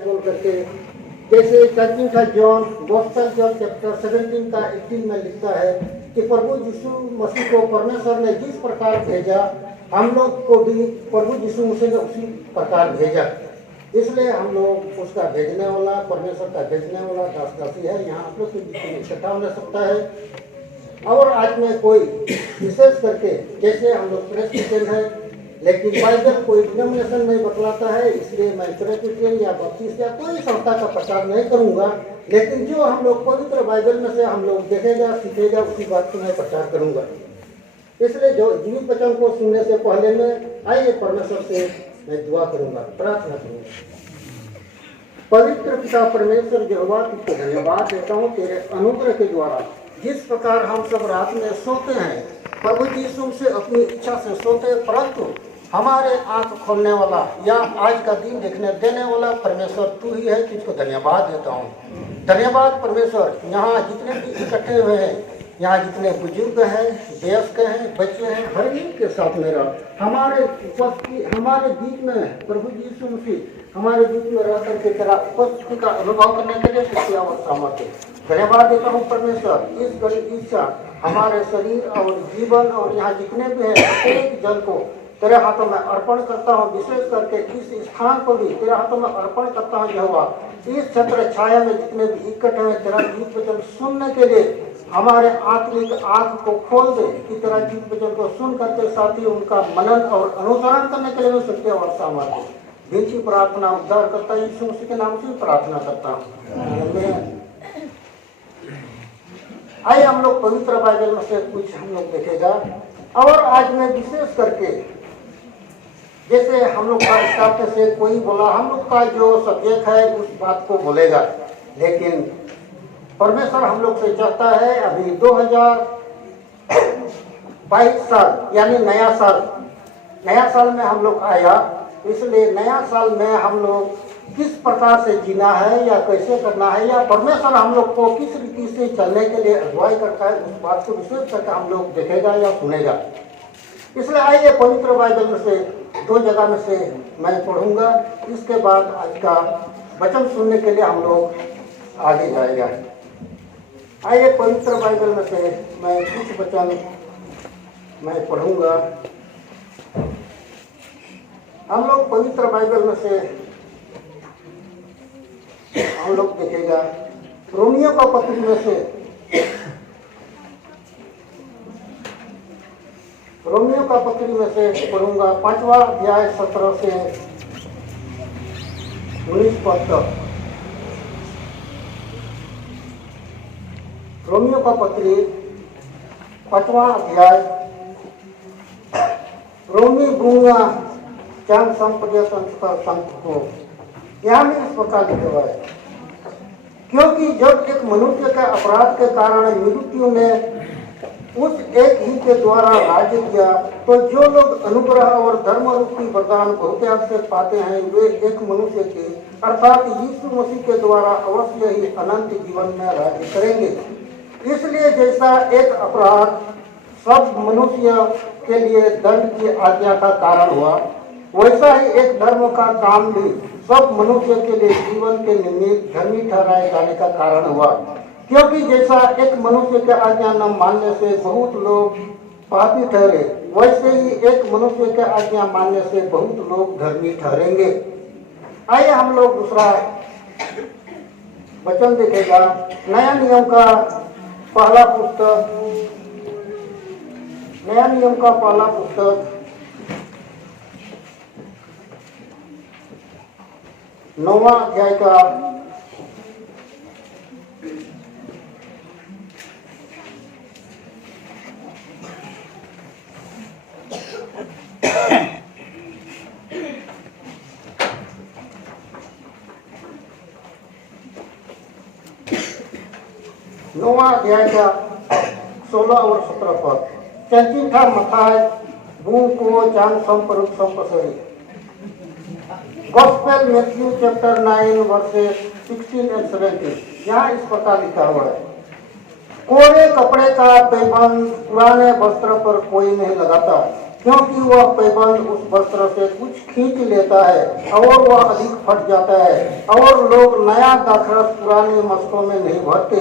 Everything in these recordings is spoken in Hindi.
बोल करके जैसे चर्चिंग का जॉन गॉस्पेल जॉन चैप्टर 17 का 18 में लिखता है कि प्रभु यीशु मसीह को परमेश्वर ने जिस प्रकार भेजा हम लोग को भी प्रभु यीशु मसीह ने उसी प्रकार भेजा। इसलिए हम लोग उसका भेजने वाला परमेश्वर का भेजने वाला दास दासी है। यहाँ आप लोग के बीच में इकट्ठा हो सकता है। और आज में कोई विशेष करके जैसे हम लोग प्रेस्बिटेरियन है, लेकिन बाइबल कोई डिनोमिनेशन नहीं बतलाता है, इसलिए मैं प्रेस्बिटेरियन या बप्तिस्ट या कोई संस्था का प्रचार नहीं करूंगा। लेकिन जो हम लोग पवित्र बाइबल में से हम लोग देखेगा सीखेगा उसी बात को मैं प्रचार करूंगा। इसलिए जो जीवित वचन को सुनने से पहले में आइए परमेश्वर से मैं दुआ करूंगा, प्रार्थना करूंगा। पवित्र पिता परमेश्वर यहोवा तुझको धन्यवाद देता हूँ तेरे अनुग्रह के द्वारा। जिस प्रकार हम सब रात में सोते हैं प्रभु यीशु से अपनी इच्छा से सोते, परंतु हमारे आंख खोलने वाला या आज का दिन देखने देने वाला परमेश्वर तू ही है। तुझको धन्यवाद देता हूँ। धन्यवाद परमेश्वर। यहाँ जितने भी इकट्ठे हुए हैं, यहाँ जितने बुजुर्ग हैं, वयस्क हैं, बच्चे हैं, हर एक के साथ मेरा हमारे बीच में प्रभु यीशु मसीह हमारे बीच में रह करके तेरा उपस्थिति का अनुभव करने के लिए शुक्रिया और सामर्थ्य धन्यवाद देता हूँ परमेश्वर। इस बड़ी इच्छा हमारे शरीर और जीवन और यहाँ जितने भी हैं प्रत्येक जन को तेरे हाथों में अर्पण करता हूँ। विशेष करके इस स्थान को भी तेरे हाथों में अर्पण करता हूँ। यहोवा इस छत्र छाया में जितने भी इकट्ठे हैं तेरा जीवित वचन सुनने के लिए हमारे आत्मिक आंख को खोल दे कि तेरा जीवित वचन को सुन करके साथ ही उनका मनन और अनुसरण करने के लिए मैं शक्ति और सामर्थ्य विनती प्रार्थना उद्धार करता यीशु मसीह के नाम से प्रार्थना करता हूँ। आइए हम लोग पवित्र बाइबल में से कुछ हम लोग देखेगा। और आज मैं विशेष करके जैसे हम लोग का स्टाफ से कोई बोला हम लोग का जो सब्जेक्ट है उस बात को बोलेगा, लेकिन परमेश्वर हम लोग से चाहता है अभी 2022 साल यानी नया साल में हम लोग आया, इसलिए नया साल में हम लोग किस प्रकार से जीना है या कैसे करना है या परमेश्वर हम लोग को किस रीति से चलने के लिए अगुवाई करता है उस बात को विशेष करके हम लोग देखेगा या सुनेगा। इसलिए आइए पवित्र बाइबल में से 2 जगह में से मैं पढ़ूंगा, इसके बाद आज का वचन सुनने के लिए हम लोग आगे जाएगा। आइए पवित्र बाइबल में से मैं कुछ वचन मैं पढ़ूंगा। हम लोग पवित्र बाइबल में से हम लोग देखेगा रोमियो का पत्री में से पढ़ूंगा 5वां अध्याय 17 से 19 पद तक। रोमियो का पत्री 5वां अध्याय रोमी गुंगा चांद संपर्य संत को यहाँ में इस प्रकार लिखा हुआ है, क्योंकि जब एक मनुष्य के अपराध के कारण मृत्यु ने उस एक ही के द्वारा राज्य किया, तो जो लोग अनुग्रह और धर्म रूपी वरदान बहुतायत से पाते हैं वे एक मनुष्य के अर्थात यीशु मसीह के द्वारा अवश्य ही अनंत जीवन में राज्य करेंगे। इसलिए जैसा एक अपराध सब मनुष्य के लिए दंड की आज्ञा का कारण हुआ, वैसा ही एक धर्म का काम भी सब मनुष्य के लिए जीवन के निमित्त धर्मी ठहराए जाने का कारण हुआ। क्योंकि जैसा एक मनुष्य के आज्ञा न मानने से बहुत लोग पापी ठहरे, वैसे ही एक मनुष्य के आज्ञा मानने से बहुत लोग धर्मी ठहरेंगे। आइए हम लोग दूसरा वचन देखेगा। नया नियम का पहला पुस्तक 9वां अध्याय का 16 और 17 पद। चंचिठा मथाय बूं को चांद संपरुक संपसरी। Gospel Matthew chapter 9 verses 16 and 17। यहाँ इस प्रकार लिखा हुआ है, कोरे कपड़े का पैबंद पुराने वस्त्र पर कोई नहीं लगाता, क्योंकि वह पैबंद उस वस्त्र से कुछ खींच लेता है और वह अधिक फट जाता है, और लोग नया दाखरस पुराने मस्कों में नहीं भरते,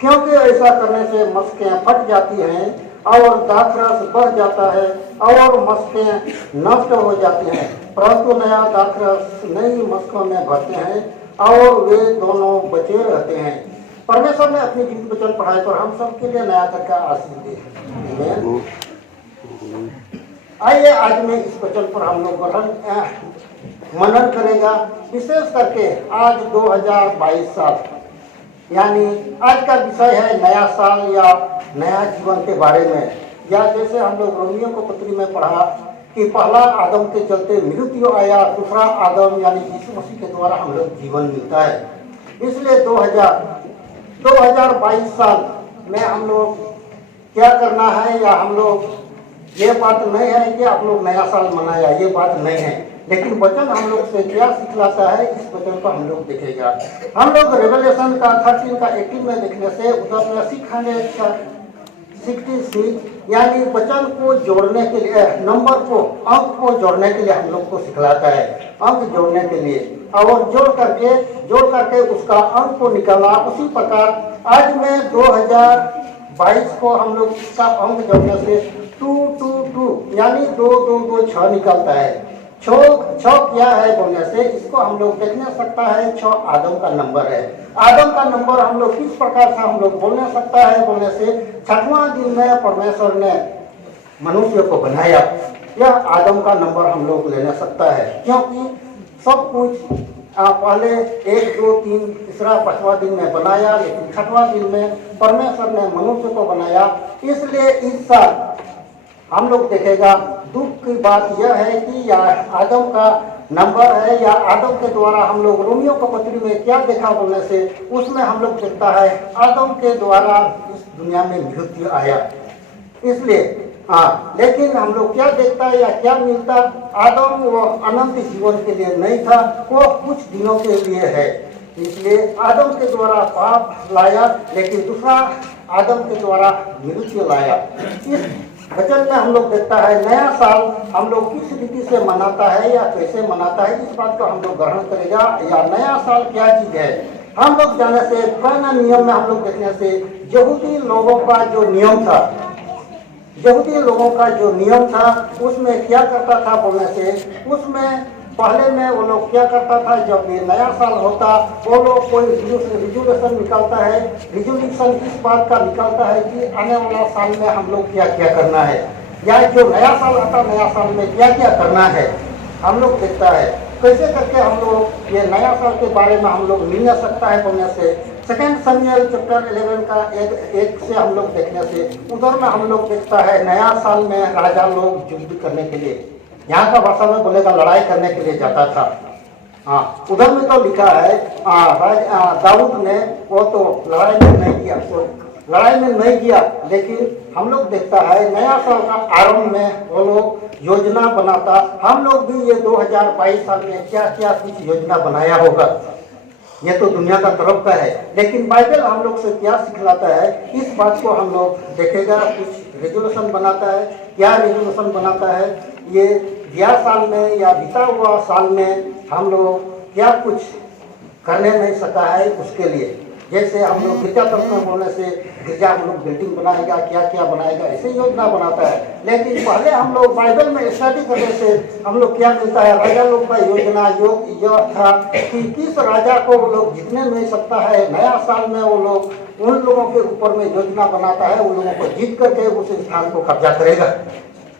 क्योंकि ऐसा करने से मस्कें फट जाती हैं और दाखरस बढ़ जाता है और मस्कें नष्ट हो जाती हैं। परंतु नया दाखरस नई मस्कों में भरते हैं और वे दोनों बचे रहते हैं। परमेश्वर ने अपनी जीवित वचन पढ़ाई पर हम सब के लिए नया करके आशीष दी। आइए आज मैं इस वचन पर हम लोग मनन करेगा, विशेष करके आज 2022 साल, यानी आज का विषय है नया साल या नया जीवन के बारे में। या जैसे हम लोग रोमियो को पत्री में पढ़ा कि पहला आदम के चलते मृत्यु आया, दूसरा आदम यानी यीशु मसीह के द्वारा हम लोग जीवन मिलता है। इसलिए 2022 साल में हम लोग क्या करना है, या हम लोग, ये बात नहीं है कि आप लोग नया साल मनाया, ये बात नहीं है, लेकिन वचन हम लोग से क्या सिखलाता है इस वचन को हम लोग देखेगा। हम लोग रेवलेशन का 13 का 18 में देखने से उधर में सीखेंगे 66, यानी वचन को जोड़ने के लिए, नंबर को, अंक को जोड़ने के लिए हम लोग को सिखलाता है, अंक जोड़ने के लिए, और जोड़ करके उसका अंक को निकालना। उसी प्रकार आज में 2022 को हम लोग इसका अंक जोड़ने से 222 यानी 2226 निकलता है। 6 क्या है बोलने से इसको हम लोग देखने सकता है 6 आदम का नंबर है। आदम का नंबर हम लोग किस प्रकार से हम लोग बोलने सकता है बोलने से 6वां दिन में परमेश्वर ने मनुष्य को बनाया, यह आदम का नंबर हम लोग लेने सकता है, क्योंकि सब कुछ पहले 1 2 3 तीसरा 5वां दिन में बनाया, लेकिन 6वां दिन में परमेश्वर ने मनुष्य को बनाया। इसलिए इस साल हम लोग देखेगा दुख की बात यह है कि या आदम का नंबर है, या आदम के द्वारा हम लोग रोमियो को पत्री में क्या देखा बोलने से उसमें हम लोग देखता है आदम के द्वारा इस दुनिया में मृत्यु आया। इसलिए लेकिन हम लोग क्या देखता है या क्या मिलता, आदम वो अनंत जीवन के लिए नहीं था, वो कुछ दिनों के लिए है। इसलिए आदम के द्वारा पाप लाया, लेकिन दूसरा आदम के द्वारा मृत्यु लाया। इस वचन में हम लोग देखता है नया साल हम लोग किस रीति से मनाता है या कैसे मनाता है, इस बात को हम लोग ग्रहण करेगा। या नया साल क्या चीज है हम लोग जाने से पुराना नियम में हम लोग देखने से यहूदी लोगों का जो नियम था, यहूदी लोगों का जो नियम था उसमें क्या करता था बोलने से, उसमें पहले में वो लोग क्या करता था, जब ये नया साल होता वो लोग कोई रिजोल्यूशन निकालता है। रिजोल्यूशन इस बात का निकालता है कि आने वाला साल में हम लोग क्या क्या करना है, या जो नया साल आता नया साल में क्या क्या करना है हम लोग देखता है। कैसे करके हम लोग ये नया साल के बारे में हम लोग मिल सकता है बोलने से 2 शमूएल चैप्टर 11 का एक से हम लोग देखने से उधर में हम लोग देखता है नया साल में राजा लोग युद्ध करने के लिए, यहाँ का भाषा में बोलेगा लड़ाई करने के लिए जाता था। उधर में तो लिखा है दाऊद ने वो तो लड़ाई में नहीं किया, लेकिन हम लोग देखता है नया साल का आरंभ में वो लोग योजना बनाता। हम लोग भी ये 2022 साल में क्या क्या कुछ योजना बनाया होगा, ये तो दुनिया का तरफ का है, लेकिन बाइबल हम लोग से क्या सिखलाता है इस बात को हम लोग देखेगा। कुछ रेजोल्यूशन बनाता है, क्या रेजोल्यूशन बनाता है, ये गया साल में या बीता हुआ साल में हम लोग क्या कुछ करने नहीं सका है उसके लिए। जैसे हम लोग गिरजा तत्व में बोलने से गिरजा हम लोग बिल्डिंग बनाएगा, क्या क्या बनाएगा, ऐसे योजना बनाता है। लेकिन पहले हम लोग बाइबल में स्टडी करने से हम लोग क्या मिलता है, राजा लोग का योजना यह था कि किस राजा को वो लोग जीतने नहीं सकता है, नया साल में वो लोग उन लोगों के ऊपर में योजना बनाता है, उन लोगों को जीत करके उस स्थान को कब्जा करेगा।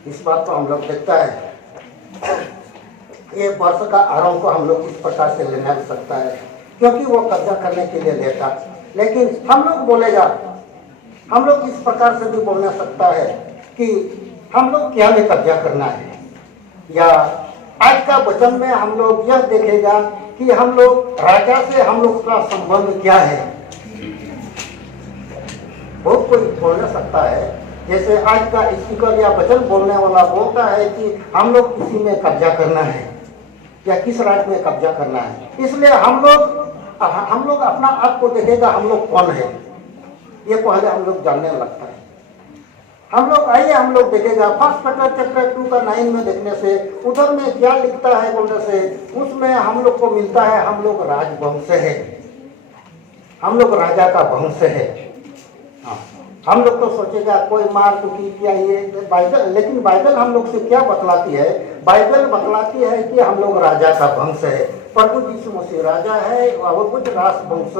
इस बात को हम लोग देखता है। ये वर्ष का आरंभ को हम लोग इस प्रकार से लेना सकता है, क्योंकि वो कब्जा करने के लिए लेता। लेकिन हम लोग बोलेगा, हम लोग इस प्रकार से भी बोलना सकता है कि हम लोग क्या में कब्जा करना है। या आज का वचन में हम लोग यह देखेगा कि हम लोग राजा से हम लोग का संबंध क्या है। बहुत कोई बोलना सकता है, जैसे आज का स्पीकर या वचन बोलने वाला बोलता है कि हम लोग किसी में कब्जा करना है या किस राज्य में कब्जा करना है। इसलिए हम लोग अपना आप को देखेगा हम लोग कौन है, ये पहले हम लोग जानने लगता है। हम लोग आइए, हम लोग देखेगा फर्स्ट चैप्टर 2 का 9 में देखने से उधर में क्या लिखता है बोलने से उसमें हम लोग को मिलता है हम लोग राजवंश है, हम लोग राजा का वंश है। हाँ, हम लोग तो सोचेगा कोई मार टुकी क्या ये बाइबल, लेकिन बाइबल हम लोग से क्या बतलाती है? बाइबल बतलाती है कि हम लोग राजा का वंश है। प्रभु यीशु मसीह राजा है और कुछ राजवंश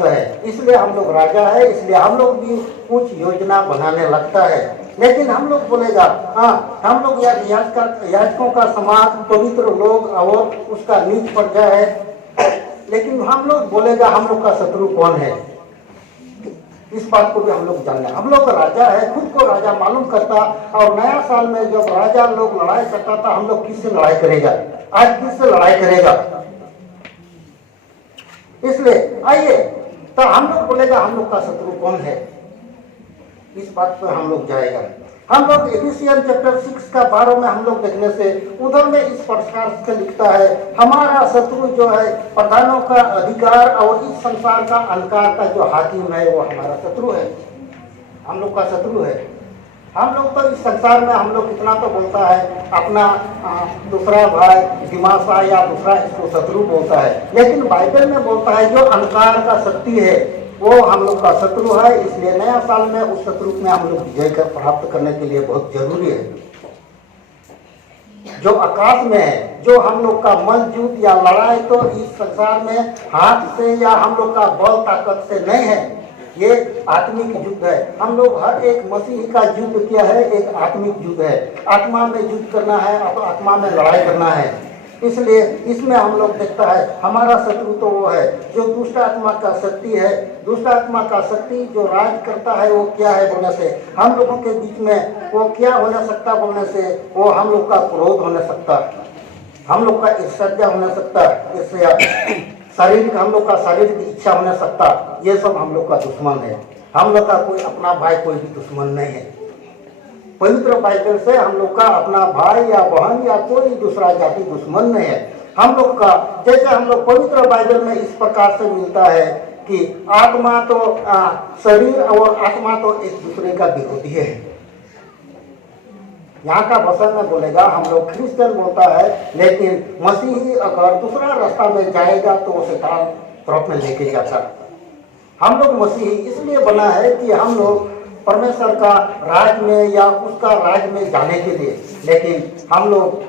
है, इसलिए हम लोग राजा है, इसलिए हम लोग भी कुछ योजना बनाने लगता है। लेकिन हम लोग बोलेगा हाँ, हम लोग याजकों का समाज, पवित्र लोग और उसका नीच प्रजा है, लेकिन हम लोग बोलेगा हम लोग का शत्रु कौन है? इस बात को भी हम लोग जानना। हम लोग राजा है, खुद को राजा मालूम करता, और नया साल में जब राजा लोग लड़ाई करता था, हम लोग किससे लड़ाई करेगा? आज किससे लड़ाई करेगा? इसलिए आइए, तो हम लोग बोलेगा हम लोग का शत्रु कौन है, इस बात पर हम लोग जाएगा। हम लोग एफिसियन चैप्टर 6 का 12 में हम लोग देखने से उधर में इस प्रकार से लिखता है, हमारा शत्रु जो है प्रधानों का अधिकार और इस संसार का अंधकार का जो हाकिम है वो हमारा शत्रु है, हम लोग का शत्रु है। हम लोग तो इस संसार में हम लोग कितना तो बोलता है अपना दूसरा भाई दिमासा या दूसरा इसको शत्रु बोलता है, लेकिन बाइबल में बोलता है जो अंधकार का शक्ति है वो हम लोग का शत्रु है। इसलिए नया साल में उस शत्रु में हम लोग विजय कर प्राप्त करने के लिए बहुत जरूरी है। जो आकाश में है, जो हम लोग का मन युद्ध या लड़ाई तो इस संसार में हाथ से या हम लोग का बल ताकत से नहीं है, ये आत्मिक युद्ध है। हम लोग हर एक मसीही का युद्ध क्या है? एक आत्मिक युद्ध है। आत्मा में युद्ध करना है, आत्मा में लड़ाई करना है। इसलिए इसमें हम लोग देखता है हमारा शत्रु तो वो है जो दुष्ट आत्मा का शक्ति है। दुष्ट आत्मा का शक्ति जो राज करता है वो क्या है बोलने से हम लोगों के बीच में वो क्या होने सकता बोलने से वो हम लोग का क्रोध होने सकता, हम लोग का ईर्ष्या होने सकता, ईर्ष्या शारीरिक, हम लोग का शारीरिक इच्छा होने सकता। ये सब हम लोग का दुश्मन है। हम लोग का कोई अपना भाई कोई भी दुश्मन नहीं है। पवित्र बाइबल से हम लोग का अपना भाई या बहन या कोई दूसरा जाति दुश्मन नहीं है। हम लोग का जैसे हम लोग पवित्र बाइबल में इस प्रकार से मिलता है कि आत्मा तो शरीर और आत्मा तो एक दूसरे का विरोधी है। यहाँ का भाषा में बोलेगा हम लोग क्रिश्चियन बोलता है, लेकिन मसीही अगर दूसरा रास्ता में जाएगा तो वो शैतान तरफ में लेके जाता। हम लोग मसीही इसलिए बना है कि हम लोग परमेश्वर का राज में या उसका राज में जाने के लिए, लेकिन हम लोग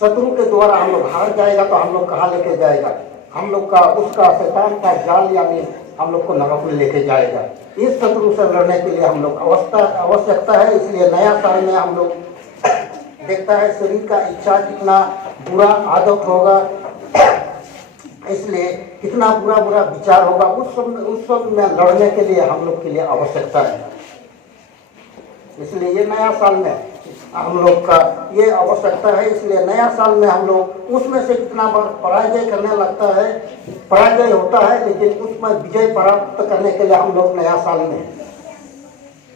शत्रु के द्वारा हम लोग हार जाएगा तो हम लोग कहाँ लेके जाएगा? हम लोग का उसका शैतान का जाल यानी हम लोग को नरक में लेके जाएगा। इस शत्रु से लड़ने के लिए हम लोग आवश्यकता है। इसलिए नया साल में हम लोग देखता है शरीर का इच्छा कितना बुरा आदत होगा, इसलिए कितना बुरा बुरा विचार होगा, उस सब में लड़ने के लिए हम लोग के लिए आवश्यकता है। इसलिए ये नया साल में हम लोग का ये आवश्यकता है। इसलिए नया साल में हम लोग उसमें से कितना बार पराजय करने लगता है, पराजय होता है, लेकिन उसमें विजय प्राप्त करने के लिए हम लोग नया साल में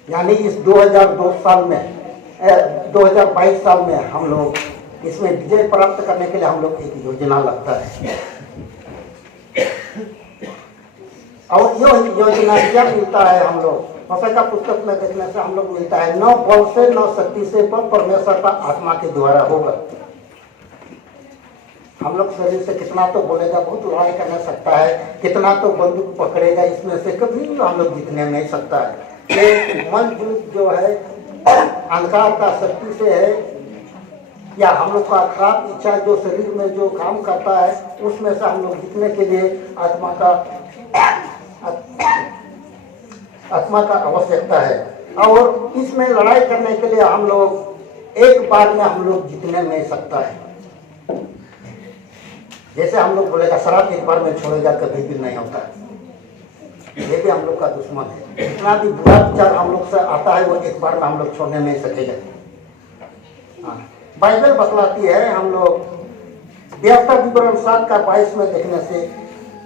यानी इस 2002 साल में 2022 साल में हम लोग इसमें विजय प्राप्त करने के लिए हम लोग एक योजना लगता है। और यो योजना क्या मिलता है? हम लोग मसीह का पुस्तक में देखने से हम लोग मिलता है न बल से न शक्ति से पर परमेश्वर का आत्मा के द्वारा होगा। हम लोग शरीर से कितना तो बोलेगा, बहुत लड़ाई करने सकता है, कितना तो बंदूक पकड़ेगा, इसमें से कभी भी हम लोग जीतने नहीं सकता है। ये मन युद्ध जो है अंधकार का शक्ति से है या हम लोग का खराब इच्छा जो शरीर में जो काम करता है उसमें से हम लोग जीतने के लिए आत्मा का आवश्यकता है। और इसमें लड़ाई करने के लिए हम लोग एक बार में हम लोग जीतने नहीं सकता है। जैसे हम लोग बोलेगा शराब एक बार में छोड़ेगा कभी भी नहीं होता है, ये भी हम लोग का दुश्मन है। जितना भी बुरा विचार हम लोग से आता है वो एक बार में हम लोग छोड़ने नहीं सकेगा। बाइबल बतलाती है, हम लोग व्यवस्था विवरण 7 का 22 में देखने से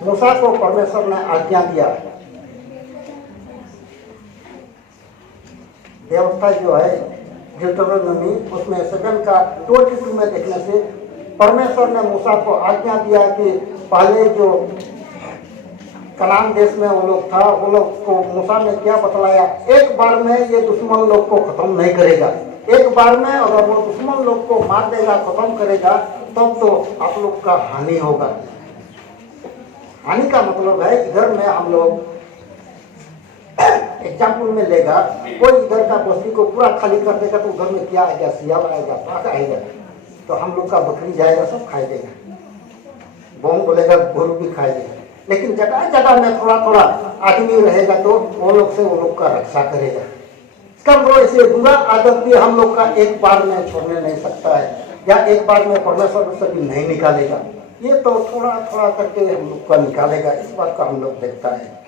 मूसा को परमेश्वर ने आज्ञा दिया। व्यवस्था जो है ड्यूटरोनोमी उसमें 7 का 22 में देखने से परमेश्वर ने मूसा को आज्ञा दिया कि पहले जो कनान देश में वो लोग था, वो लोग को मूसा ने क्या बतलाया, एक बार में ये दुश्मन लोग को खत्म नहीं करेगा, एक बार में अगर वो दुश्मन लोग को मार देगा, खत्म करेगा, तब तो आप लोग का हानि होगा। हानि का मतलब है इधर में हम लोग एग्जाम्पल में लेगा, कोई इधर का बस्ती को पूरा खाली कर देगा तो उधर में क्या आएगा, सियाल आएगा, बाघ आएगा, तो हम लोग का बकरी जाएगा, सब खाई देगा, बम बोलेगा, गोरू भी खाई देगा। लेकिन जगह जगह में थोड़ा थोड़ा आदमी रहेगा तो वो लोग से वो लोग का रक्षा करेगा। इसका मतलब ऐसे बुरा आदत भी हम लोग का एक बार में छोड़ने नहीं सकता है, या एक बार में परमेश्वर से भी नहीं निकालेगा, ये तो थोड़ा थोड़ा करके हम लोग का निकालेगा। इस बात का हम लोग देखता है।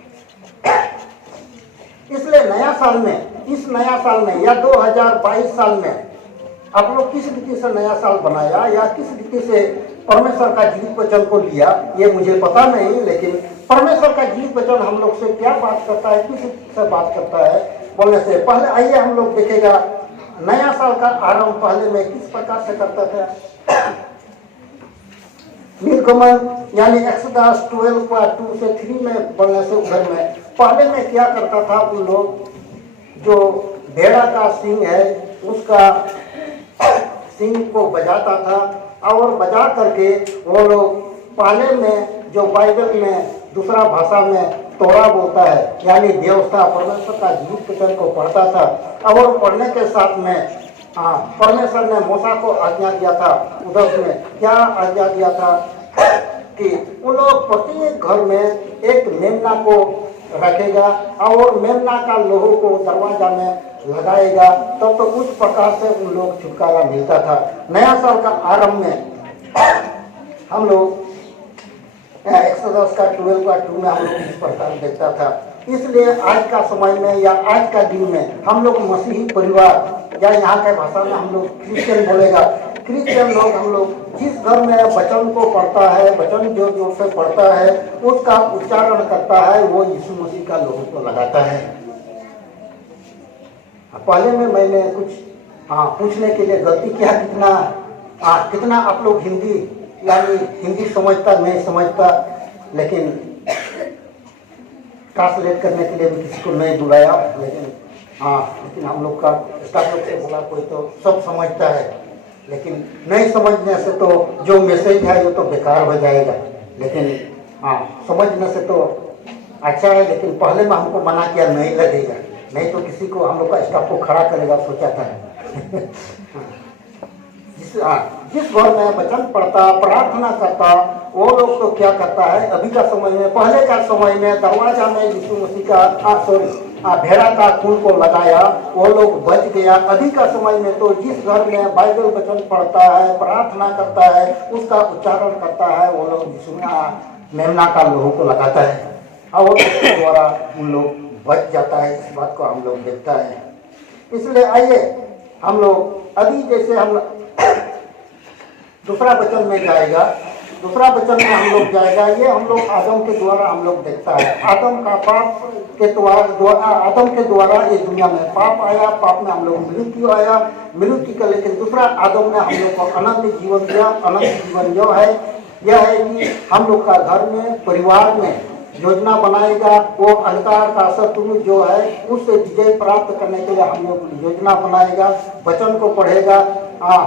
इसलिए नया साल में, इस नया साल में या 2022 साल में आप लोग किस रीति से नया साल बनाया या किस रीति से परमेश्वर का जीवित वचन को लिया, ये मुझे पता नहीं, लेकिन परमेश्वर का जीवित वचन हम लोग से क्या बात करता है, किस रीति से बात करता है बोलने से पहले आइए हम लोग देखेगा नया साल का आरंभ पहले में किस प्रकार से करता था। निर्गमन यानी एक्सोडस 12:2 से 3 में बोलने से उधर में पहले में क्या करता था, उन लोग जो भेड़ा का सींग है उसका सींग को बजाता था, और बजा करके वो लोग पहले में जो बाइबल में दूसरा भाषा में तोरा बोलता है यानी व्यवस्था परमेश्वर का जीवित वचन को पढ़ता था, और पढ़ने के साथ में परमेश्वर ने मूसा को आज्ञा दिया था, उधर में क्या आज्ञा दिया था कि उन लोग प्रत्येक घर में एक मेमना को रखेगा और मेमना का लोहो को दरवाजा में लगाएगा, तब तो उस प्रकार से उन लोग छुटकारा मिलता था। नया साल का आरंभ में हम लोग एक्सोडस का 12:2 में हम लोग इस प्रकार देखता था। इसलिए आज का समय में या आज का दिन में हम लोग मसीही परिवार या यहाँ के भाषा में हम लोग क्रिश्चियन बोलेगा, क्रिश्चियन लोग हम लोग जिस घर में वचन को पढ़ता है, वचन जो जोर से पढ़ता है उसका उच्चारण करता है, वो यीशु मसीह का लोगों को लगाता है। पहले में मैंने कुछ पूछने के लिए गलती किया, कितना आप लोग हिंदी यानी हिंदी समझता नहीं समझता, लेकिन ट्रांसलेट करने के लिए भी किसी को नहीं बुलाया, लेकिन हम लोग का स्टाफ लोग से बोला कोई तो सब समझता है, लेकिन नहीं समझने से तो जो मैसेज है वो तो बेकार हो जाएगा, लेकिन समझने से तो अच्छा है। लेकिन पहले में हमको मना किया नहीं लगेगा, नहीं तो किसी को हम लोग का स्टाफ को खड़ा करेगा सोचा था। जिस घर में वचन पढ़ता प्रार्थना करता वो लोग तो क्या करता है, अभी का समय में, पहले का समय में दरवाजा में यीशु मसीह का भेड़ा का खून को लगाया, वो लोग बच गया। अभी का समय में तो जिस घर में बाइबल वचन पढ़ता है प्रार्थना करता है उसका उच्चारण करता है, वो लोग यीशु मेमना का लोहो को लगाता है और उसके द्वारा उन लोग बच जाता है। इस बात को हम लोग देखता है। इसलिए आइए हम लोग अभी जैसे हम दूसरा वचन में जाएगा, दूसरा वचन में हम लोग जाएगा, ये हम लोग आदम के द्वारा हम लोग देखता है। आदम का पाप के द्वारा आदम के द्वारा इस दुनिया में पाप आया, पाप में हम लोग मृत्यु आया, मृत्यु का लेकिन दूसरा आदम ने हम लोग को अनंत जीवन दिया। अनंत जीवन जो है यह है कि हम लोग का घर में परिवार में योजना बनाएगा, वो अंधकार का शत्रु जो है उससे विजय प्राप्त करने के लिए हम लोग योजना बनाएगा, वचन को पढ़ेगा,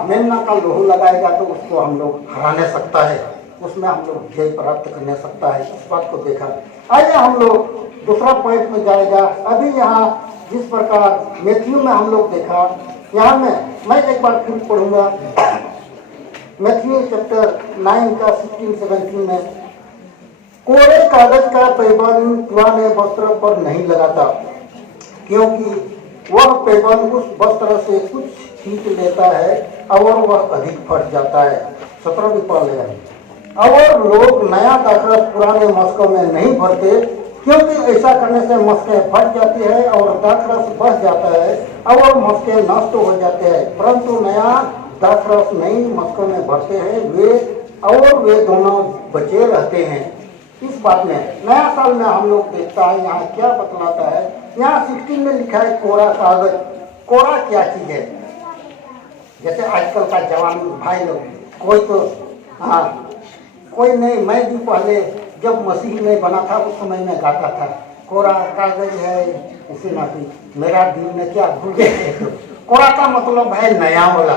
मेमना का लोहो लगाएगा तो उसको हम लोग हरा नहीं सकता है, उसमें हम लोग विजय प्राप्त करने सकता है। इस बात को देखा। आइए हम लोग दूसरा पॉइंट में जाएगा। अभी यहाँ जिस प्रकार मैथ्यू में हम लोग देखा, यहाँ में मैं एक बार फिर पढ़ूंगा मैथ्यू चैप्टर 9 का 16-17 में, कोरे कागज का पैबंद पुराने वस्त्र पर नहीं लगाता, क्योंकि वह पैबंद उस वस्त्र से कुछ खींच लेता है और वह अधिक फट जाता है। 17 पढ़ लेगा। और लोग नया दाखरस पुराने मस्कों में नहीं भरते, क्योंकि ऐसा करने से मस्कें फट जाती है और दाखरस बच जाता है और मस्कें नष्ट हो जाते हैं, परंतु नया दाखरस नई मस्कों में भरते हैं, वे दोनों बचे रहते हैं। इस बात में नया साल में हम लोग देखता है यहाँ क्या बतलाता है। यहाँ 16 में लिखा है कोरा कागज। कोरा क्या चीज है? जैसे आजकल का जवान भाई लोग कोई तो कोई नहीं, मैं भी पहले जब मसीह नहीं बना था उस समय में गाता था, कोरा कागज है इसी नाती मेरा दिल में क्या भूल गए। कोरा का मतलब है नया वाला,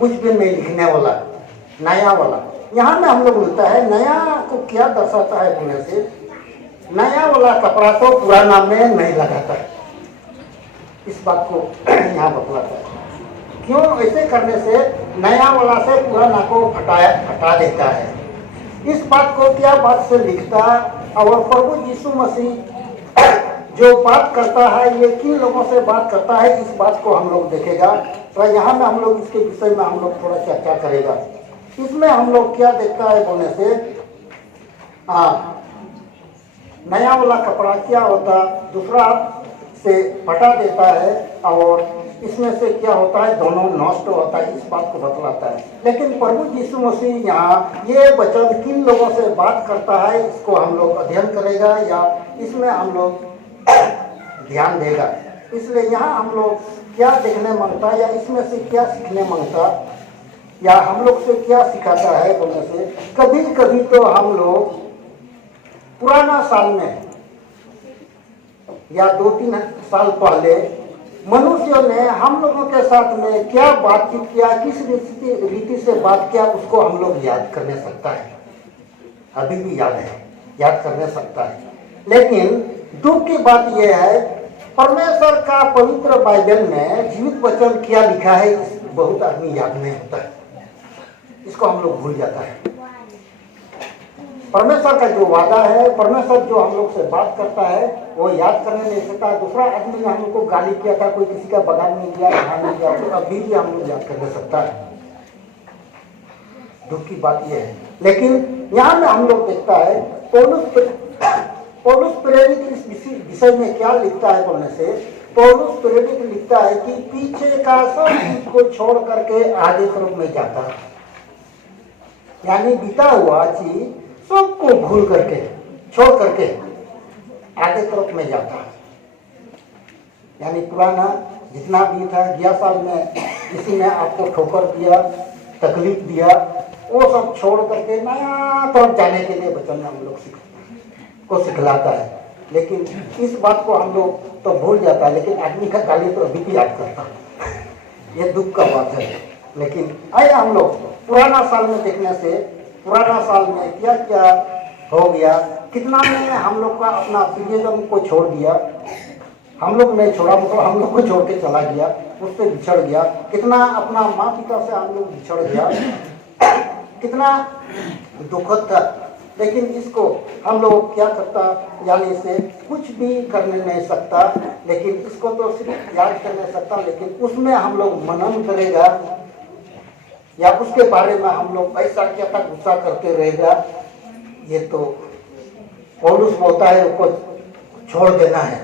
कुछ भी नहीं लिखने वाला, नया वाला। यहाँ में हम लोग मिलता है नया को क्या दर्शाता है बोलने से, नया वाला कपड़ा तो पुराना में नहीं लगाता, इस बात को यहाँ बतलाता है। क्यों ऐसे करने से नया वाला से पुराना को हटा देता है। इस बात को क्या बात से लिखता और प्रभु यीशु मसीह जो बात करता है ये किन लोगों से बात करता है, इस बात को हम लोग देखेगा। तो यहाँ में हम लोग इसके विषय में हम लोग थोड़ा चर्चा करेगा। इसमें हम लोग क्या देखता है बोलने से, नया वाला कपड़ा क्या होता, दूसरा से हटा देता है और इसमें से क्या होता है, दोनों नष्ट होता है, इस बात को बतलाता है। लेकिन प्रभु यीशु मसीह यहाँ ये वचन किन लोगों से बात करता है इसको हम लोग अध्ययन करेगा या इसमें हम लोग ध्यान देगा। इसलिए यहाँ हम लोग क्या देखने मांगता है या इसमें से क्या सीखने मांगता या हम लोग से क्या सिखाता है बोलने से, कभी कभी तो हम लोग पुराना साल में या 2-3 साल पहले मनुष्यों ने हम लोगों के साथ में क्या बातचीत किया, किस रीति से बात किया, उसको हम लोग याद करने सकता है, अभी भी याद है, याद करने सकता है। लेकिन दुख की बात यह है परमेश्वर का पवित्र बाइबल में जीवित वचन क्या लिखा है बहुत आदमी याद नहीं होता है, इसको हम लोग भूल जाता है। परमेश्वर का जो वादा है, परमेश्वर जो हम लोग से बात करता है वो याद करने नहीं सकता। दूसरा आदमी ने हम लोग को गाली किया था, कोई किसी का बगान नहीं किया, ध्यान नहीं किया, तो अभी भी हम लोग याद कर ले सकता है। दुख की बात यह है। लेकिन यहाँ में हम लोग देखता है पौलुस प्रेरित इस विषय में क्या लिखता है बोलने से, पौलुस प्रेरित लिखता है कि पीछे का सब चीज को छोड़ करके आगे तरफ में जाता है, यानी बीता हुआ चीज सबको भूल करके छोड़ करके आगे तरफ में जाता है। यानी पुराना जितना भी था, गया साल में किसी ने आपको ठोकर दिया, तकलीफ दिया, वो सब छोड़ करके नया तरफ जाने के लिए वचन में हम लोग को सिखलाता है। लेकिन इस बात को हम लोग तो भूल जाता है, लेकिन आदमी का गाली तो अभी भी याद करता है। ये दुख का बात है। लेकिन आइए हम लोग पुराना साल में देखने से, पुराना साल में क्या क्या हो गया, कितना ने हम लोग का अपना प्रियजन को छोड़ दिया, हम लोग नहीं छोड़ा, मतलब हम लोग को छोड़ के चला गया, उससे बिछड़ गया, कितना अपना माँ पिता से हम लोग बिछड़ गया, कितना दुखद था। लेकिन इसको हम लोग क्या करता, यानी इसे कुछ भी करने नहीं सकता, लेकिन इसको तो सिर्फ याद कर नहीं सकता, लेकिन उसमें हम लोग मनन करेगा या उसके बारे में हम लोग ऐसा क्या था गुस्सा करते रहेगा, ये तो पौलुस बोलता है उसको छोड़ देना है।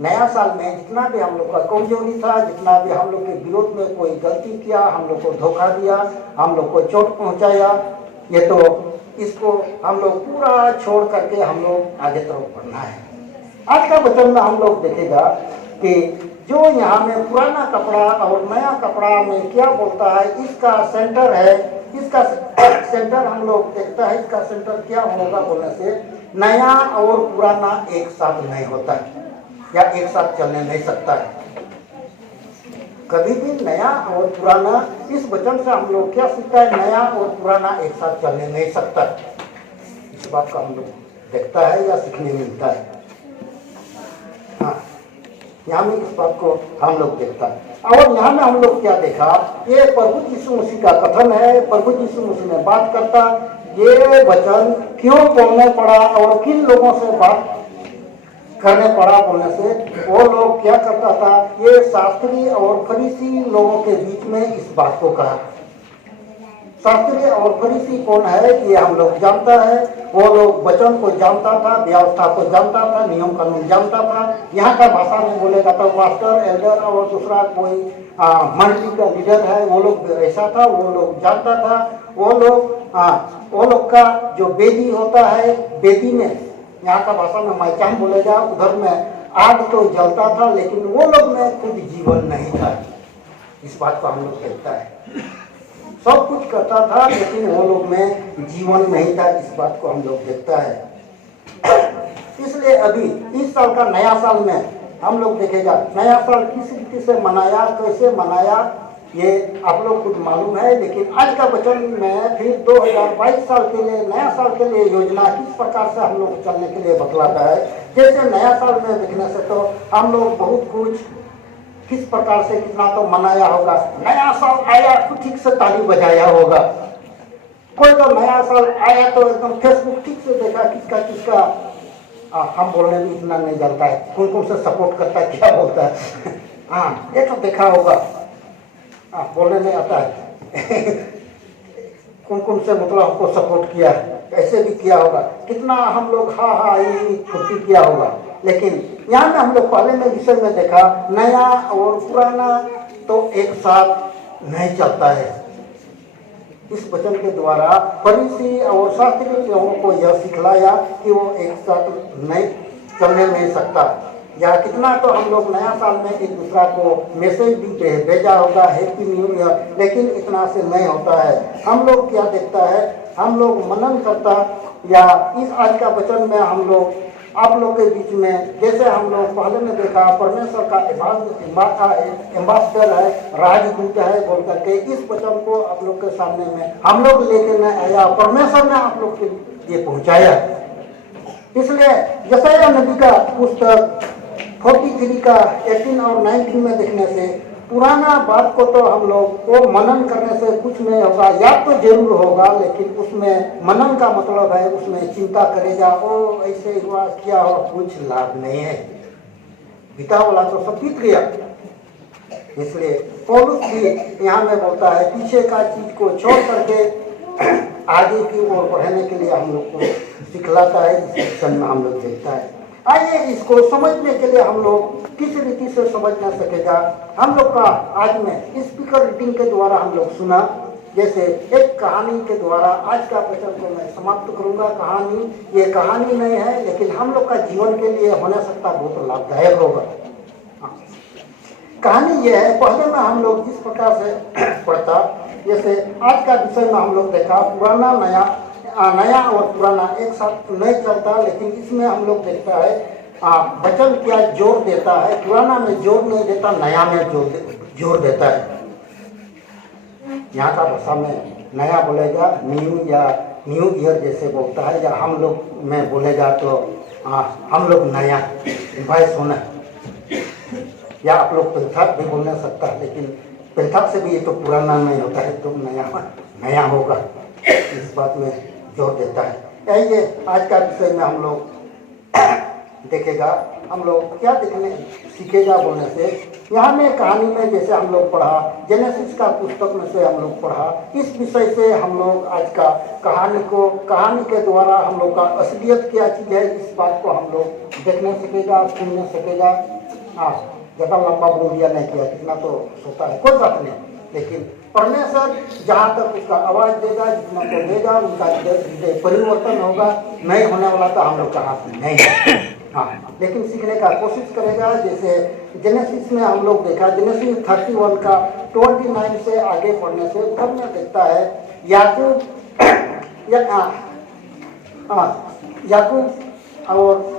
नया साल में जितना भी हम लोग का कमजोरी था, जितना भी हम लोग के विरोध में कोई गलती किया, हम लोग को धोखा दिया, हम लोग को चोट पहुंचाया, ये तो इसको हम लोग पूरा छोड़ करके हम लोग आगे तरफ बढ़ना है। आज का वचन में हम लोग देखेगा कि जो यहाँ में पुराना कपड़ा और नया कपड़ा में क्या बोलता है, इसका सेंटर है, इसका सेंटर हम लोग देखता है, इसका सेंटर क्या होगा बोलने से, नया और पुराना एक साथ नहीं होता है या एक साथ चलने नहीं सकता है। कभी भी नया और पुराना, इस वचन से हम लोग क्या सीखता है, नया और पुराना एक साथ चलने नहीं सकता। इस बात का हम लोग देखता है या सीखने मिलता है। हाँ, यहाँ में इस बात को हम लोग देखता है। और यहाँ में हम लोग क्या देखा, ये प्रभु यीशु मसीह का कथन है, प्रभु यीशु मसीह ने बात करता, ये वचन क्यों बोलने पड़ा और किन लोगों से बात करने पड़ा बोलने से, वो लोग क्या करता था, ये शास्त्री और फरीसी लोगों के बीच में इस बात को कहा। शास्त्री और फरीसी कौन है ये हम लोग जानता है, वो लोग वचन को जानता था, व्यवस्था को जानता था, नियम कानून जानता था। यहाँ का भाषा में बोलेगा तो पास्टर, एल्डर और दूसरा कोई मंडली का लीडर है, वो लोग ऐसा था, वो लोग जानता था। वो लोग का जो वेदी होता है, वेदी में यहाँ का भाषा में मैचान बोलेगा, उधर में आग तो जलता था, लेकिन वो लोग में खुद जीवन नहीं था। इस बात को हम लोग देखता है। सब कुछ करता था, लेकिन वो लोग में जीवन नहीं था। इस बात को हम लोग देखता है। इसलिए अभी इस साल का नया साल में हम लोग देखेगा नया साल किस रीति से मनाया, कैसे मनाया, ये आप लोग खुद मालूम है। लेकिन आज का वचन में फिर 2022 साल के लिए, नया साल के लिए योजना किस प्रकार से हम लोग चलने के लिए बतलाता है। जैसे नया साल में देखने से तो हम लोग बहुत कुछ किस प्रकार से कितना तो मनाया होगा। नया साल आया तो ठीक से ताली बजाया होगा। कोई तो नया साल आया तो एकदम फेसबुक ठीक से देखा किसका किसका हम बोलने भी इतना नहीं जानता है, कौन कौन से सपोर्ट करता है, क्या बोलता है। हाँ, ये तो देखा होगा। बोलने नहीं आता है। कौन कौन से मतलब हमको सपोर्ट किया, कैसे भी किया होगा, कितना हम लोग हा ये फुर्ती किया होगा। लेकिन यहाँ में हम लोग पहले में विषय में देखा नया और पुराना तो एक साथ नहीं चलता है। इस वचन के द्वारा फरीसी और शास्त्री लोगों को यह सिखलाया कि वो एक साथ नहीं चलने नहीं सकता। या कितना तो हम लोग नया साल में एक दूसरा को मैसेज भी भेजा होगा, हैप्पी न्यू ईयर, लेकिन इतना से नहीं होता है। हम लोग क्या देखता है, हम लोग मनन करता या इस आज का वचन में हम लोग आप लोग के बीच में जैसे हम लोग पहले में देखा परमेश्वर का एम्बेसडर है, राजदूत है बोल करके इस वचन को आप लोग के सामने में हम लोग लेके नहीं आया, परमेश्वर ने आप लोग के लिए पहुंचाया। इसलिए यशायाह नबी का पुस्तक 43 का 18 और 19 में देखने से पुराना बात को तो हम लोग को मनन करने से कुछ नहीं होगा, याद तो जरूर होगा, लेकिन उसमें मनन का मतलब है उसमें चिंता करेगा, ओ ऐसे हुआ क्या हो, कुछ लाभ नहीं है, बीता वाला तो सब बीत गया। इसलिए पौलुस भी यहाँ में बोलता है पीछे का चीज को छोड़ करके आगे की ओर बढ़ने के लिए हम लोग को सिखलाता है। इस सेक्शन में हम लोग देखता है। आइए इसको समझने के लिए हम लोग किस रीति से समझना सकेगा। हम लोग का आज में स्पीकर रीडिंग के द्वारा हम लोग सुना, जैसे एक कहानी के द्वारा आज का वचन को मैं समाप्त करूंगा। कहानी ये कहानी नहीं है, लेकिन हम लोग का जीवन के लिए होने सकता बहुत लाभदायक होगा। कहानी ये है, पहले में हम लोग जिस प्रकार से पढ़ता, जैसे आज का विषय में हम लोग देखा पुराना नया और पुराना एक साथ नहीं चलता, लेकिन इसमें हम लोग देखता है वचन क्या जोर देता है, पुराना में जोर नहीं देता, नया में जोर देता है। यहाँ का भाषा में नया बोलेगा न्यू या न्यू ईयर जैसे बोलता है, या हम लोग में बोलेगा तो हम लोग नया रिवाइज होना, या आप लोग पेंथक भी बोल नहीं सकता, लेकिन पेंथक से भी ये तो पुराना नहीं होता है, तो नया होगा, इस बात में जोर देता है। यही आज का विषय में हम लोग देखेगा। हम लोग क्या देखने सीखेगा बोलने से, यहाँ में कहानी में जैसे हम लोग पढ़ा, जेनेसिस का पुस्तक में से हम लोग पढ़ा, इस विषय से हम लोग आज का कहानी के द्वारा हम लोग का असलियत क्या चीज़ है, इस बात को हम लोग देखने सकेगा, सुनने सकेगा। ज़्यादा लंबा बोल दिया नहीं किया, कितना तो सोता है, कोई बात नहीं, लेकिन परमेश्वर जहाँ तक उसका आवाज़ देगा, जितना तो देगा, उनका परिवर्तन होगा, नहीं होने वाला तो हम लोग का हाथ में नहीं है। हाँ, लेकिन सीखने का कोशिश करेगा। जैसे जेनेसिस में हम लोग देखा, जेनेसिस 31 का 29 से आगे पढ़ने से उधर में देखता है याकूब और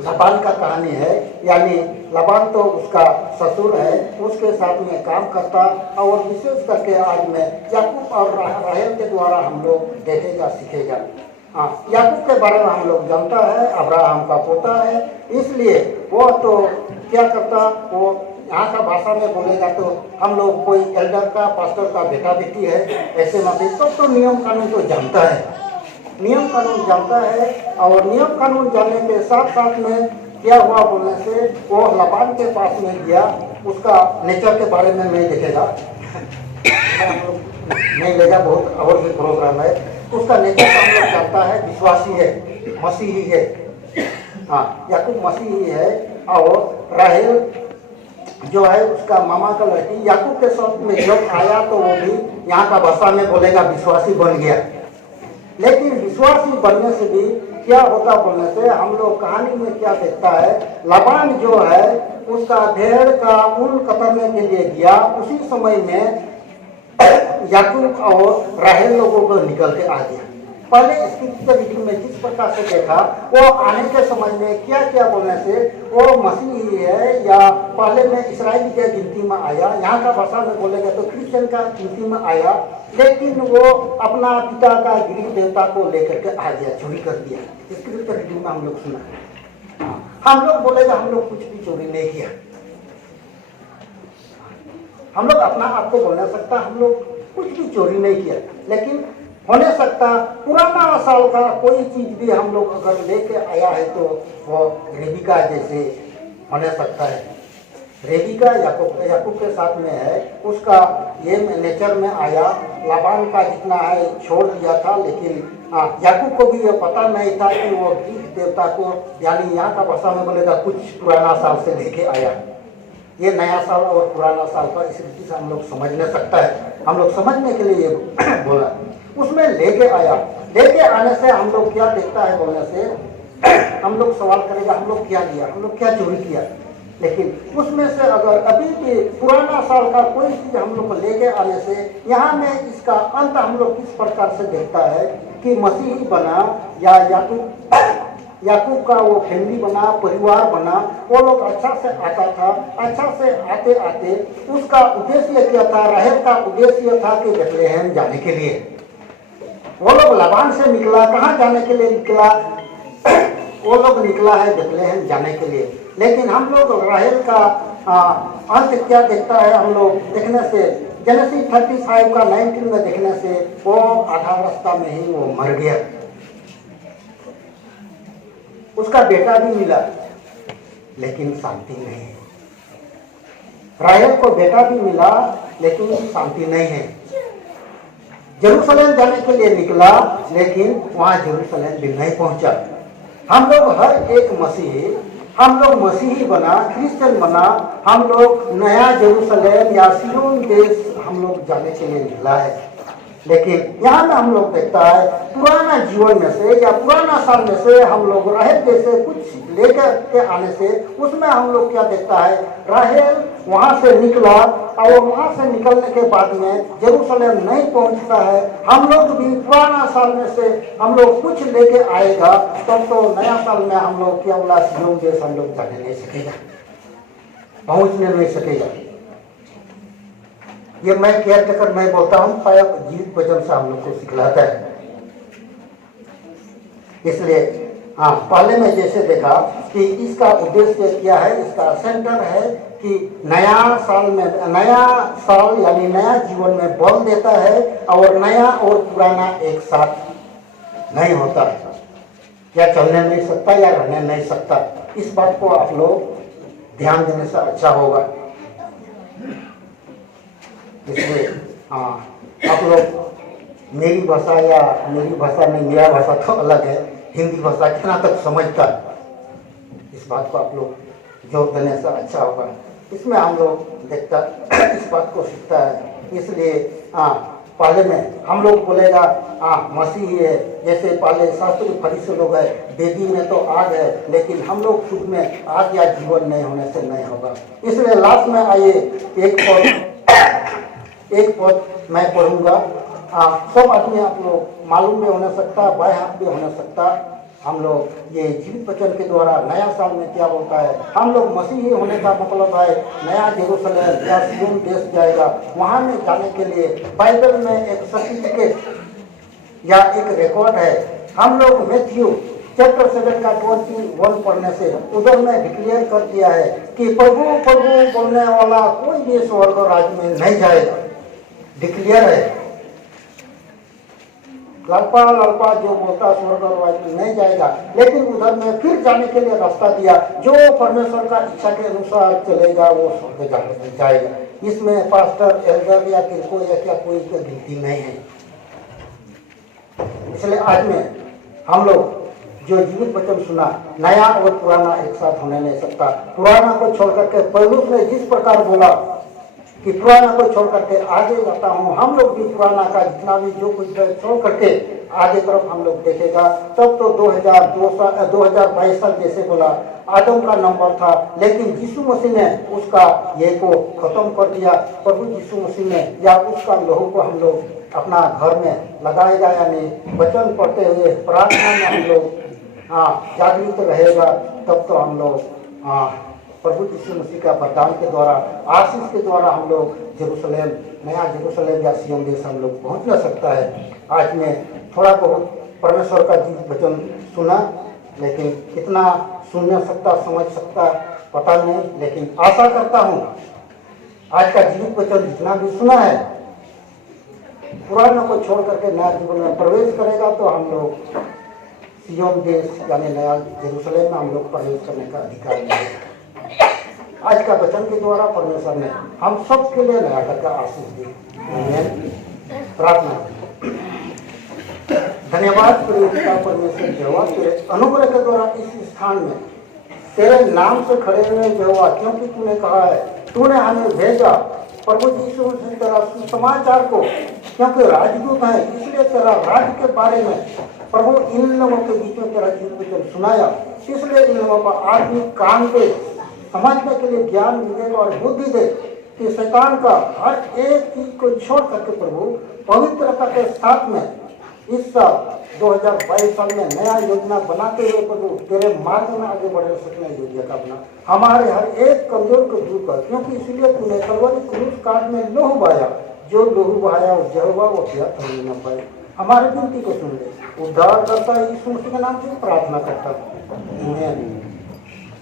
लबान का कहानी है। यानी लबान तो उसका ससुर है, उसके साथ में काम करता, और विशेष करके आज में याकूब और राहेल के द्वारा हम लोग देखेगा, सीखेगा। याकूब के बारे में हम लोग जानता है, अब्राहम का पोता है, इसलिए वो तो क्या करता, वो यहाँ का भाषा में बोलेगा तो हम लोग कोई एल्डर का, पास्टर का बेटा बेटी है, ऐसे मतलब तो नियम कानून तो जानता है, नियम कानून जानता है। और नियम कानून जानने के साथ साथ में क्या हुआ बोलने से वो लबान के पास में गया, उसका नेचर के बारे में नहीं देखेगा, नहीं लेगा, बहुत और भी प्रोग्राम है। उसका नेचर हम लोग जानता है, विश्वासी है, मसीही है। याकूब मसीही है, और राहेल जो है उसका मामा का लड़की याकूब के साथ में जब आया तो वो भी यहाँ का भाषा में बोलेगा विश्वासी बन गया। लेकिन विश्वासी बनने से भी क्या होता बोलने से हम लोग कहानी में क्या देखता है, लबान जो है उसका भेड़ का ऊन कतरने के लिए गया, उसी समय में याकूब और राहेल लोगों को निकल के आ गया। पहले स्क्रिप्चर रीडिंग में जिस प्रकार से देखा, वो आने के समय में क्या क्या बोलने से वो मसीह ही है, या पहले में इसराइल के गिनती में आया, यहाँ का भाषा में बोलेगा तो क्रिश्चियन का गिनती में आया, लेकिन वो अपना पिता का ग्रीक देवता को लेकर के आ गया, चोरी कर दिया। स्क्रिप्चर रीडिंग में हम लोग सुना। हम लोग बोलेगा हम लोग कुछ भी चोरी नहीं किया, हम लोग अपना आपको बोल नहीं सकता हम लोग कुछ भी चोरी नहीं किया, लेकिन होने सकता पुराना साल का कोई चीज भी हम लोग अगर लेके आया है तो वो रेबिका जैसे होने सकता है। रेबिका याकूब के साथ में है, उसका ये नेचर में आया, लाबान का जितना है छोड़ दिया था, लेकिन याकूब को भी ये पता नहीं था कि वो ग्रीक देवता को, यानी यहाँ का भाषा में बोलेगा कुछ पुराना साल से लेके आया। ये नया साल और पुराना साल का इस रीति से हम लोग समझ नहीं सकता है, हम लोग समझने के लिए ये बोला। उसमें लेके आया, लेके आने से हम लोग क्या देखता है बोलने से हम लोग सवाल करेगा हम लोग क्या किया, हम लोग क्या चोरी किया, लेकिन उसमें से अगर अभी भी पुराना साल का कोई चीज हम लोग को लेके आने से यहाँ में इसका अंत हम लोग किस प्रकार से देखता है कि मसीही बना या याकूब का वो फैमिली बना, परिवार बना, वो लोग अच्छा से आता था, अच्छा से आते आते उसका उद्देश्य क्या था, राहेल का उद्देश्य था कि बेथलेहम जाने के लिए। वो लोग लाबान से निकला, कहाँ जाने के लिए निकला, वो लोग निकला है बेथलेहम जाने के लिए, लेकिन हम लोग राहेल का अंत क्या देखता है, हम लोग देखने से जेनेसिस 35 का 19 में देखने से वो आधा रास्ता में ही वो मर गया। उसका बेटा भी मिला लेकिन शांति नहीं है। राहेल को बेटा भी मिला लेकिन शांति नहीं है। यरूशलेम जाने के लिए निकला लेकिन वहां यरूशलेम भी नहीं पहुंचा। हम लोग हर एक मसीही, हम लोग मसीही बना, क्रिश्चियन बना, हम लोग नया यरूशलेम या सियोन देश हम लोग जाने के लिए निकला है, लेकिन यहाँ में हम लोग देखता है पुराना जीवन में से या पुराना साल में से हम लोग राहेल जैसे कुछ लेकर के आने से उसमें हम लोग क्या देखता है, राहेल वहां से निकला और वहां से निकलने के बाद में यरूशलेम नहीं पहुंचता है। हम लोग भी पुराना साल में से हम लोग कुछ लेके आएगा तब तो नया साल में हम लोग क्या बोला सियोन देश हम लोग जाने नहीं सकेगा, पहुंचने नहीं सकेगा। ये मैं केयर टेकर मैं बोलता हूँ, पाया जीवित वचन से हम लोग को सिखलाता है। इसलिए पहले में जैसे देखा कि इसका उद्देश्य क्या है, इसका सेंटर है कि नया साल यानी नया जीवन में बल देता है और नया और पुराना एक साथ नहीं होता, या चलने नहीं सकता या रहने नहीं सकता। इस बात को आप लोग ध्यान देने से अच्छा होगा। इसलिए आप लोग मेरी भाषा या मेरी भाषा नहीं, मेरा भाषा तो अलग है, हिंदी भाषा कितना तक समझता, इस बात को आप लोग जोर देने से अच्छा होगा। इसमें हम लोग देखता इस बात को सीखता है। इसलिए पहले में हम लोग बोलेगा मसीही है, जैसे पहले शास्त्री फरीसी लोग है, वेदी में तो आग है, लेकिन हम लोग खुद में आग या जीवन नहीं होने से नहीं होगा। इसलिए लास्ट में आइए एक पद मैं पढ़ूंगा। सब आदमी आप लोग मालूम भी होने सकता, बाएं हाथ भी होने सकता। हम लोग ये जीवित वचन के द्वारा नया साल में क्या बोलता है, हम लोग मसीही होने का मतलब है नया यरूशलेम या सियोन देश जाएगा। वहाँ में जाने के लिए बाइबल में एक सर्टिफिकेट या एक रिकॉर्ड है। हम लोग मैथ्यू चैप्टर 7 का 21 पढ़ने से उधर में डिक्लेयर कर दिया है कि प्रभु प्रभु बोलने वाला कोई भी स्वर्ग राज्य में नहीं जाएगा। डिक्लेयर है, लल्पा जो बोलता स्वर्ग और राज्य में नहीं जाएगा, लेकिन उधर में फिर जाने के लिए रास्ता दिया, जो परमेश्वर का इच्छा के अनुसार चलेगा वो स्वर्ग जाएगा। इसमें पास्टर, एल्डर या किनको या क्या कोई गिनती नहीं है। इसलिए आज में हम लोग जो जीवित वचन सुना, नया और पुराना एक साथ होने नहीं सकता। पुराना को छोड़ करके पौलुस ने जिस प्रकार बोला कि पुराना को छोड़ करके आगे जाता हूँ, हम लोग भी पुराना का जितना भी जो कुछ है छोड़ करके आगे तरफ हम लोग देखेगा। तब तो 2022 साल जैसे बोला आदम का नंबर था, लेकिन यीशु मसीह ने उसका ये को खत्म कर दिया। प्रभु यीशु मसीह ने या उसका लहू को हम लोग अपना घर में लगाएगा, यानी वचन पढ़ते हुए प्रार्थना में हम लोग जागृत रहेगा। तब तो हम लोग प्रभु यीशु मसीह का वरदान के द्वारा, आशीष के द्वारा हम लोग जेरूशलेम, नया जेरूशलेम या सिय्योन देश हम लोग पहुंच ना सकता है। आज मैं थोड़ा बहुत परमेश्वर का जीवित वचन सुना, लेकिन कितना सुन सकता, समझ सकता पता नहीं, लेकिन आशा करता हूँ आज का जीवित वचन जितना भी सुना है पुराना को छोड़ करके नया जीवन में प्रवेश करेगा, तो हम लोग सिय्योन देश यानी नया जेरूशलेम में हम लोग प्रवेश करने का अधिकार मिलेगा। आज का वचन के द्वारा परमेश्वर ने हम सब के लिए नया करके आशीष दी। प्रार्थना। धन्यवाद प्रिय परमेश्वर यहोवा, तेरे अनुग्रह के द्वारा इस स्थान में तेरे नाम से खड़े हुए यहोवा, क्योंकि तूने कहा है, तूने हमें भेजा प्रभु यीशु मसीह तेरा सुसमाचार को, क्योंकि राजदूत है इसलिए तेरा राज्य के बारे में प्रभु इन लोगों के बीच में तेरा जीवित वचन सुनाया। इसलिए इन लोगों का आत्मिक कान पे समझने के लिए ज्ञान विवेक और बुद्धि दे कि शैतान का हर एक चीज को छोड़ करके प्रभु पवित्रता के साथ में इस 2022 साल में नया योजना बनाते हुए प्रभु तेरे मार्ग में आगे बढ़ सकने योजना का अपना हमारे हर एक कमजोर को दूर कर, क्योंकि इसलिए तूने कलवरी क्रूस काट में लोहू बहाया, जो लोहू बहाया वो यहोवा वो व्यर्थ होने न पाए। हमारी विनती को सुन ले, उद्धार करता यीशु मसीह के नाम से प्रार्थना करता हूं।